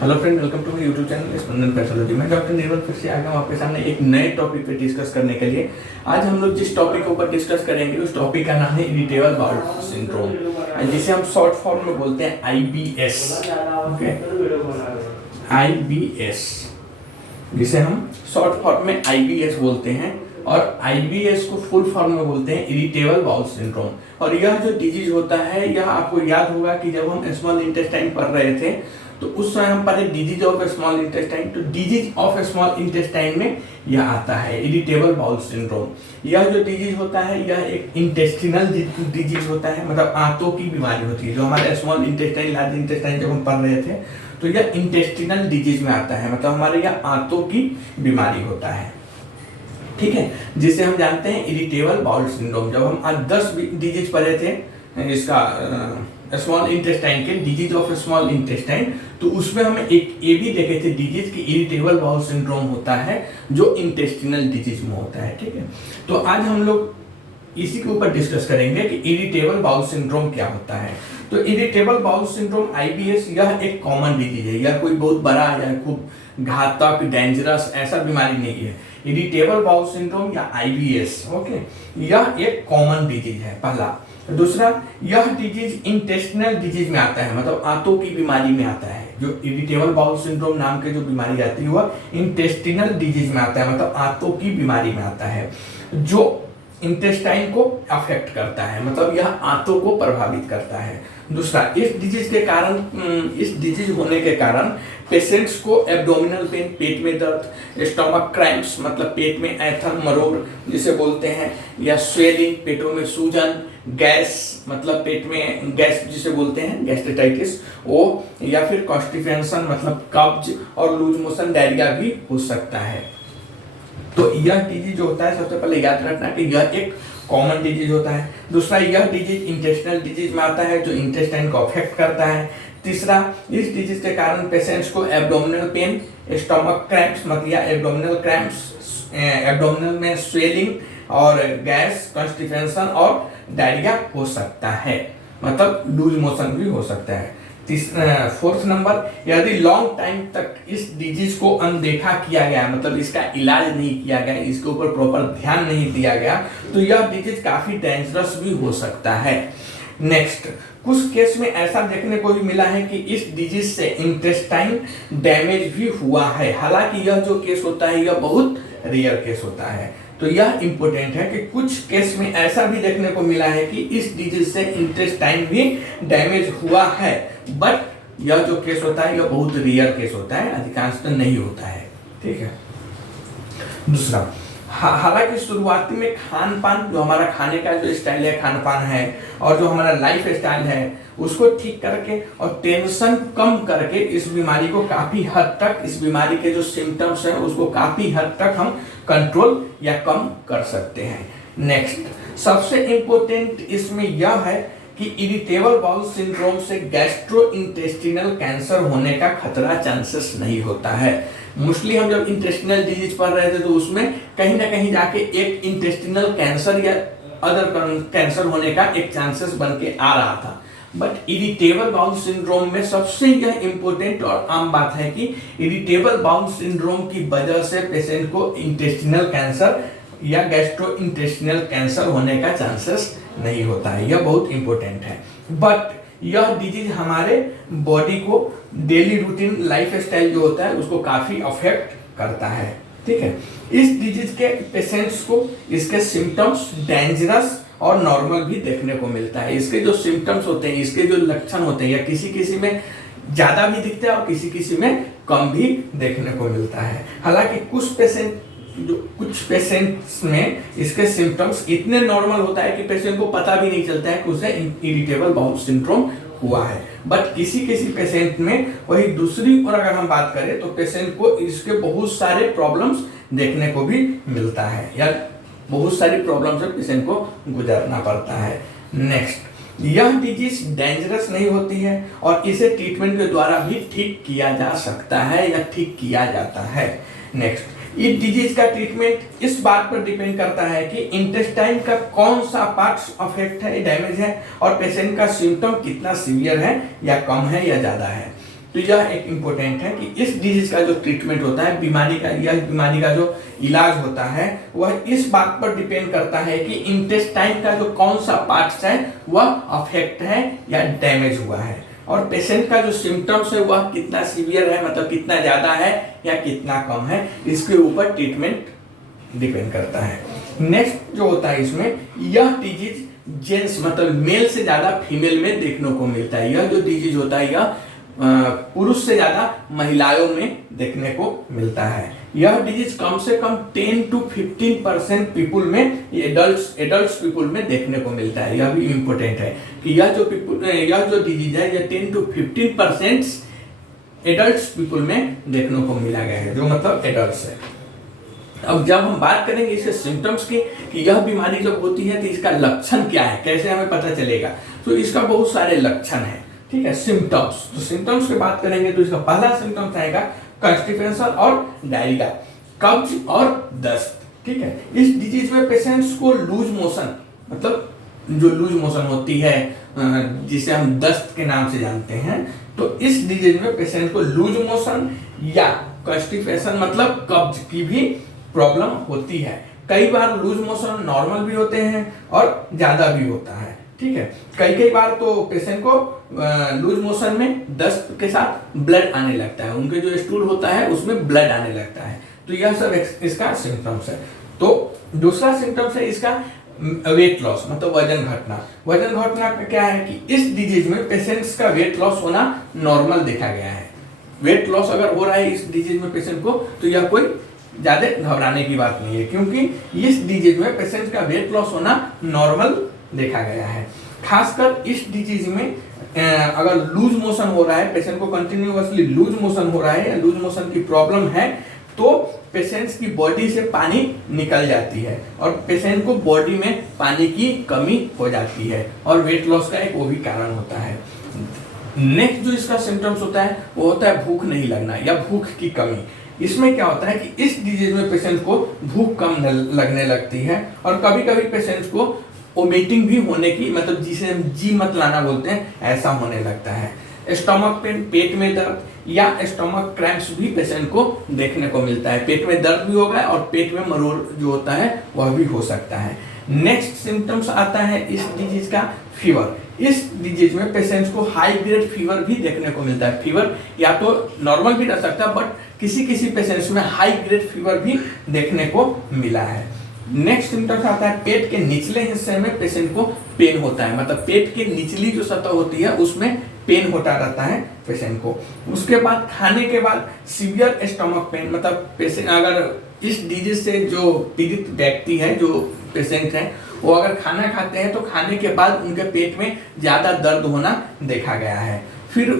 Hello friend, welcome to my YouTube channel Spandan pathology. मैं doctor Nirmal फिर से आ गया हूँ आपके सामने एक नए टॉपिक पे डिस्कस करने के लिए। आज हम लोग जिस टॉपिक के ऊपर डिस्कस करेंगे उस टॉपिक का नाम है इरिटेबल बाउल सिंड्रोम, जिसे हम शॉर्ट फॉर्म में बोलते हैं आईबीएस। ओके, आईबीएस, जिसे हम शॉर्ट फॉर्म में आईबीएस बोलते हैं, और आईबीएस को फुल फॉर्म में बोलते हैं इरिटेबल बाउल सिंड्रोम। और यह जो डिजीज होता है, यह आपको याद होगा कि जब हम स्मॉल इंटेस्टाइन पढ़ रहे थे तो उस समय हम पढ़े डिजीज ऑफ स्मॉल इंटेस्टाइन। तो डिजीज ऑफ स्मॉल इंटेस्टाइन में यह आता है इरिटेबल बाउल सिंड्रोम। यह जो डिजीज होता है यह एक इंटेस्टिनल डिजीज होता है, मतलब आंतों की बीमारी होती है। जो हमारे स्मॉल इंटेस्टाइन, लार्ज इंटेस्टाइन जब हम पढ़ रहे थे तो यह इंटेस्टिनल डिजीज में आता है, मतलब हमारे यह आंतों की बीमारी होता है, ठीक है, जिसे हम जानते हैं इरिटेबल बाउल सिंड्रोम। जब हम आज 10 डिजीज पढ़े थे इसका स्मॉल इंटेस्टाइन के, डिजीज ऑफ स्मॉल इंटेस्टाइन, तो उसमें हमें एक ये भी देखे थे डिजीज की इरिटेबल बाउल सिंड्रोम होता है जो इंटेस्टिनल डिजीज में होता है, ठीक है। तो आज हम लोग इसी के ऊपर डिस्कस करेंगे कि इरिटेबल बाउल सिंड्रोम क्या होता है। तो इरिटेबल बाउल सिंड्रोम आईबीएस यह एक कॉमन डिजीज है, यह कोई बहुत बड़ा या खूब घातक डेंजरस ऐसा बीमारी नहीं है। इरिटेबल बाउल सिंड्रोम या आईबीएस, ओके, यह एक कॉमन डिजीज है, पहला। दूसरा, यह डिजीज इंटेस्टिनल डिजीज में आता है, मतलब आंतों की बीमारी में आता है। जो इरिटेबल बाउल सिंड्रोम नाम के जो बीमारी आती है वह इंटेस्टिनल डिजीज में आता है, मतलब आंतों की बीमारी में आता है, जो इंटेस्टाइन को अफेक्ट करता है, मतलब यह आंतों को प्रभावित करता है। दूसरा, इस डिजीज के कारण, इस डिजीज होने के कारण पेशेंट्स को एब्डोमिनल पेन, पेट में दर्द, स्टमक क्रैम्प्स, मतलब पेट में ऐंठन मरोड़ जिसे बोलते हैं, या स्वेलिंग, पेटों में सूजन, गैस, मतलब पेट में गैस जिसे बोलते हैं गैस्ट्राइटिस वो, या फिर कॉन्स्टिपेशन मतलब कब्ज, और लूज मोशन, डायरिया भी हो सकता है। तो यह डिजीज जो होता है, सबसे पहले याद रखना कि यह एक कॉमन डिजीज होता है। दूसरा, यह डिजीज इंटेस्टिनल डिजीज में आता है जो इंटेस्टाइन को अफेक्ट करता है। तीसरा, इस डिजीज के कारण पेशेंट्स को एब्डोमिनल पेन, स्टमक क्रैम्प्स, मतलब एब्डोमिनल क्रैम्प्स, एब्डोमिनल में स्वेलिंग और गैस, कॉन्स्टिपेशन और डायरिया हो सकता है, मतलब लूज मोशन भी हो सकता है। फोर्थ नंबर, यदि लॉन्ग टाइम तक इस डिजीज को अनदेखा किया गया, मतलब इसका इलाज नहीं किया गया, इसके ऊपर प्रॉपर ध्यान नहीं दिया गया, तो यह डिजीज काफी डेंजरस भी हो सकता है। नेक्स्ट, कुछ केस में ऐसा देखने को भी मिला है कि इस डिजीज से इंटेस्टाइन डैमेज भी हुआ है। हालांकि यह जो केस होता है यह बहुत रेयर केस होता है। तो यह इंपॉर्टेंट है कि कुछ केस में ऐसा भी देखने को मिला है कि इस डिजीज से इंटेस्टाइन भी डैमेज हुआ है, बट यह जो केस होता है यह बहुत रेयर केस होता है, अधिकांशतः नहीं होता है, ठीक है। दूसरा, हालांकि शुरुआती में खान पान, जो हमारा खाने का जो स्टाइल है, खान पान है, और जो हमारा लाइफ स्टाइल है उसको ठीक करके और टेंशन कम करके इस बीमारी को काफी हद तक, इस बीमारी के जो सिम्टम्स हैं उसको काफी हद तक हम कंट्रोल या कम कर सकते हैं। नेक्स्ट, सबसे इम्पोर्टेंट इसमें यह है कि इरिटेबल बाउल सिंड्रोम से गैस्ट्रोइंटेस्टिनल कैंसर होने का खतरा चांसेस नहीं होता है। मोस्टली हम जब इंटेस्टिनल डिजीज पढ़ रहे थे तो उसमें कहीं ना कहीं जाके एक इंटेस्टिनल कैंसर या अदर कैंसर होने का एक चांसेस बन के आ रहा था, बट इरिटेबल बाउल सिंड्रोम में सबसे यह इंपॉर्टेंट और आम बात है कि इरिटेबल बाउल सिंड्रोम की वजह से पेशेंट को इंटेस्टिनल कैंसर या गैस्ट्रोइंटेस्टिनल कैंसर होने का चांसेस नहीं होता है। यह बहुत इंपॉर्टेंट है। बट यह डिजीज हमारे बॉडी को, डेली रूटीन लाइफ स्टाइल जो होता है उसको काफी अफेक्ट करता है, ठीक है। इस डिजीज के पेशेंट्स को इसके सिम्टम्स डेंजरस और नॉर्मल भी देखने को मिलता है। इसके जो सिम्टम्स होते हैं, इसके जो लक्षण होते हैं, या किसी किसी में ज्यादा भी दिखते हैं और किसी किसी में कम भी देखने को मिलता है। हालांकि कुछ पेशेंट्स में इसके सिम्टम्स इतने नॉर्मल होता है कि पेशेंट को पता भी नहीं चलता है कि उसे इरिटेबल बाउल सिंड्रोम हुआ है, बट किसी किसी पेशेंट में, वही दूसरी और अगर हम बात करें तो पेशेंट को इसके बहुत सारे प्रॉब्लम्स देखने को भी मिलता है, या बहुत सारी प्रॉब्लम से पेशेंट को गुजरना पड़ता है। नेक्स्ट, यह डिजीज डेंजरस नहीं होती है और इसे ट्रीटमेंट के द्वारा भी ठीक किया जा सकता है या ठीक किया जाता है। नेक्स्ट, इस डिजीज का ट्रीटमेंट इस बात पर डिपेंड करता है कि इंटेस्टाइन का कौन सा पार्ट अफेक्ट है, डैमेज है, और पेशेंट का सिम्टम कितना सीवियर है या कम है या ज्यादा है। तो यह एक इम्पोर्टेंट है कि इस डिजीज का जो ट्रीटमेंट होता है, यह बीमारी का जो इलाज होता है वह इस बात पर डिपेंड करता है कि इंटेस्टाइन का जो कौन सा पार्ट्स है वह अफेक्ट है या डैमेज हुआ है, और पेशेंट का जो सिम्टम्स है वह कितना सीवियर है, मतलब कितना ज्यादा है या कितना कम है, इसके ऊपर ट्रीटमेंट डिपेंड करता है। नेक्स्ट जो होता है इसमें, यह डिजीज जेंट्स मतलब मेल से ज्यादा फीमेल में देखने को मिलता है। यह जो डिजीज होता है यह पुरुष से ज्यादा महिलाओं में देखने को मिलता है। यह डिजीज कम से कम 10 to 15% पीपुल में, एडल्ट पीपुल में देखने को मिलता है। यह भी इम्पोर्टेंट है कि यह जो डिजीज है यह 10 to 15% एडल्ट पीपुल में देखने को मिला गया है, जो मतलब एडल्ट है। अब जब हम बात करेंगे इसके सिम्टम्स की कि यह बीमारी जब होती है तो इसका लक्षण क्या है, कैसे हमें पता चलेगा, तो इसका बहुत सारे लक्षण है, ठीक है। सिम्टम्स, तो सिम्टम्स की बात करेंगे तो इसका पहला सिम्टम्स आएगा कॉन्स्टिपेशन और डायरिया, कब्ज और दस्त, ठीक है। इस डिजीज में पेशेंट्स को लूज मोशन, मतलब जो लूज मोशन होती है जिसे हम दस्त के नाम से जानते हैं, तो इस डिजीज में पेशेंट को लूज मोशन या कॉन्स्टिपेशन मतलब कब्ज की भी प्रॉब्लम होती है। कई बार लूज मोशन नॉर्मल भी होते हैं और ज्यादा भी होता है, ठीक है। कई बार तो पेशेंट को लूज मोशन में दस्त के साथ ब्लड आने लगता है, उनके जो स्टूल होता है उसमें ब्लड आने लगता है, तो यह सब इसका सिम्टम्स है। तो दूसरा सिम्टम्स है इसका वेट लॉस, मतलब वजन घटना। वजन घटना का क्या है कि इस डिजीज में पेशेंट्स का वेट लॉस होना नॉर्मल देखा गया है। वेट लॉस अगर हो रहा है इस डिजीज में पेशेंट को, तो यह कोई ज्यादा घबराने की बात नहीं है, क्योंकि इस डिजीज में पेशेंट का वेट लॉस होना नॉर्मल देखा गया है। खासकर इस डिजीज में अगर लूज मोशन हो रहा है, पेशेंट को कंटिन्यूअसली लूज मोशन हो रहा है या लूज मोशन की प्रॉब्लम है, तो पेशेंट्स की बॉडी से पानी निकल जाती है और पेशेंट को बॉडी में पानी की कमी हो जाती है, और वेट लॉस का एक वो भी कारण होता है। नेक्स्ट जो इसका सिम्टम्स होता है वो होता है भूख नहीं लगना या भूख की कमी। इसमें क्या होता है कि इस डिजीज में पेशेंट को भूख कम लगने लगती है, और कभी कभी पेशेंट्स को वोमिटिंग भी होने की, मतलब जिसे हम जी मत लाना बोलते हैं, ऐसा होने लगता है। स्टमक पेन, पेट में दर्द या स्टमक क्रैम्प्स भी पेशेंट को देखने को मिलता है। पेट में दर्द भी होगा और पेट में मरोड़ जो होता है वह भी हो सकता है। नेक्स्ट सिम्टम्स आता है इस डिजीज का फीवर। इस डिजीज में पेशेंट्स को हाई ग्रेड फीवर भी देखने को मिलता है। फीवर या तो नॉर्मल भी रह सकता है, बट किसी पेशेंट्स में हाई ग्रेड फीवर भी देखने को मिला है। नेक्स्ट सिम्टम्स आता है पेट के निचले हिस्से में पेशेंट को पेन होता है, मतलब पेट की निचली जो सतह होती है उसमें पेन होता रहता है पेशेंट को। उसके बाद खाने के बाद सीवियर स्टमक पेन, मतलब पेशेंट अगर इस डिजीज से जो पीड़ित व्यक्ति है, जो पेशेंट है, वो अगर खाना खाते हैं तो खाने के बाद उनके पेट में ज्यादा दर्द होना देखा गया है। फिर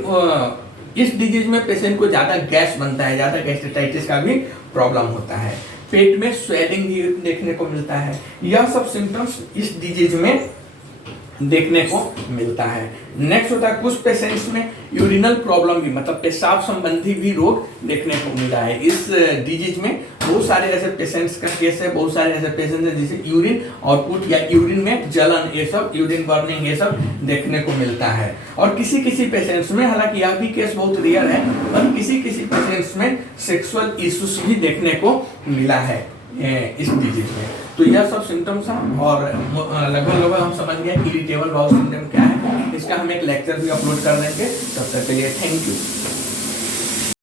इस डिजीज में पेशेंट को ज्यादा गैस बनता है, ज्यादा गैस्ट्राइटिस का भी प्रॉब्लम होता है। पेट में स्वेलिंग भी देखने को मिलता है। यह सब सिम्टम्स इस डिजीज में देखने को मिलता है। नेक्स्ट होता है कुछ पेशेंट्स में यूरिनल प्रॉब्लम भी, मतलब पेशाब संबंधी भी रोग देखने को मिला है। इस डिजीज में बहुत सारे ऐसे पेशेंट्स का केस है, बहुत सारे ऐसे पेशेंट्स हैं जिसे यूरिन आउटपुट या यूरिन में जलन, ये सब यूरिन बर्निंग ये सब देखने को मिलता है। और किसी पेशेंट्स में, हालांकि यह भी केस बहुत रेयर है, पर किसी पेशेंट्स में सेक्सुअल इश्यूज भी देखने को मिला है इस डिजीज में। तो यह सब सिम्टम्स हैं, और लगभग हम समझ गए इरिटेबल बाउल सिंड्रोम क्या है। इसका हम एक लेक्चर भी अपलोड कर देंगे। तब तक के लिए थैंक यू।